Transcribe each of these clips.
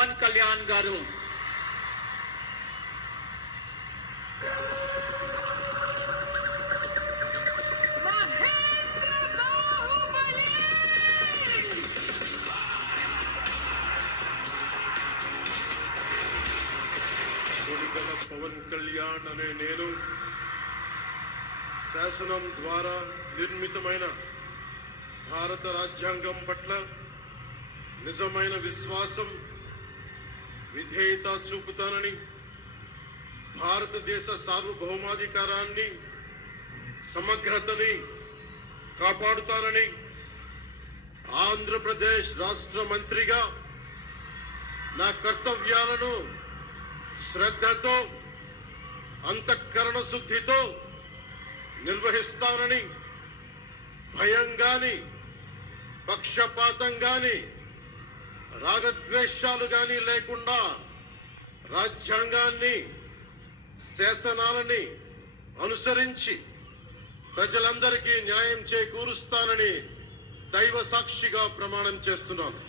పవన్ కళ్యాణ్ గారు పవన్ కళ్యాణ్ అనే నేను శాసనం ద్వారా నిర్మితమైన భారత రాజ్యాంగం పట్ల నిజమైన విశ్వాసం విధేయత చూపుతానని, భారతదేశ సార్వభౌమాధికారాన్ని సమగ్రతని కాపాడుతానని, ఆంధ్రప్రదేశ్ రాష్ట్ర మంత్రిగా నా కర్తవ్యాలను శ్రద్ధతో అంతఃకరణ శుద్ధితో నిర్వహిస్తానని, భయం గాని పక్షపాతం గాని రాగద్వేషాలు గాని లేకుండా రాజ్యాంగాన్ని శాసనాలని అనుసరించి ప్రజలందరికీ న్యాయం చేకూరుస్తానని దైవ సాక్షిగా ప్రమాణం చేస్తున్నాను.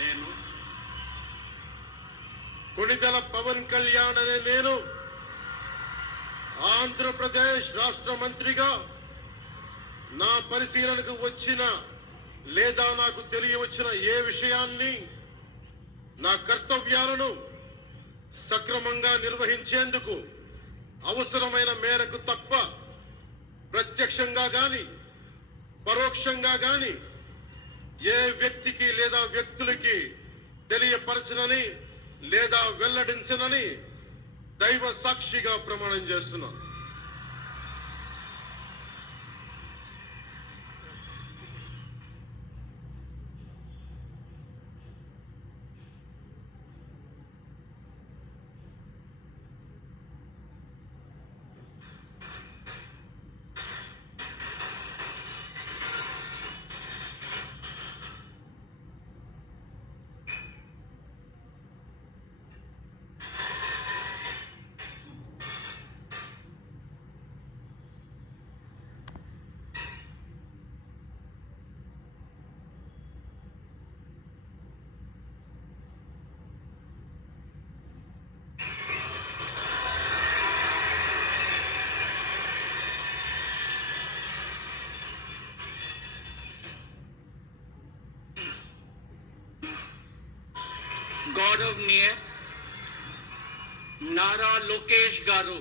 నేను కొణిదెల పవన్ కళ్యాణ్ అనే నేను ఆంధ్రప్రదేశ్ రాష్ట్ర మంత్రిగా నా పరిశీలనకు వచ్చిన లేదా నాకు తెలియవచ్చిన ఏ విషయాన్ని, నా కర్తవ్యాలను సక్రమంగా నిర్వహించేందుకు అవసరమైన మేరకు తప్ప ప్రత్యక్షంగా గాని పరోక్షంగా గాని ఏ వ్యక్తికి లేదా వ్యక్తులకి తెలియపరచనని లేదా వెల్లడించనని దైవ సాక్షిగా ప్రమాణం చేస్తున్నాను. गौरवनीय नारा लोकेश गारू